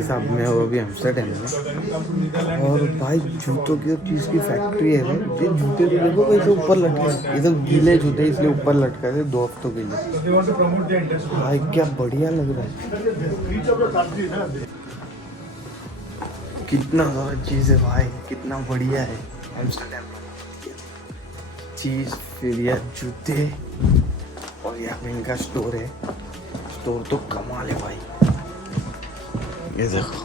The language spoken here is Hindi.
भाई साहब मैं वो अभी एम्स्टर्डम में, और भाई जूतों की और चीज़ की फैक्ट्री है। ये जूते तो देखो कैसे ऊपर लटके हैं, ये तो गीले जूते इसलिए ऊपर लटका थे 2 हफ्तों के लिए। भाई क्या बढ़िया लग रहा है, कितना ज़्यादा चीज़ है भाई, कितना बढ़िया है एम्स्टर्डम में। चीज़ फिर यार जूते, और यहाँ पे इनका स्टोर है। स्टोर तो कमाल है भाई, ये देखो।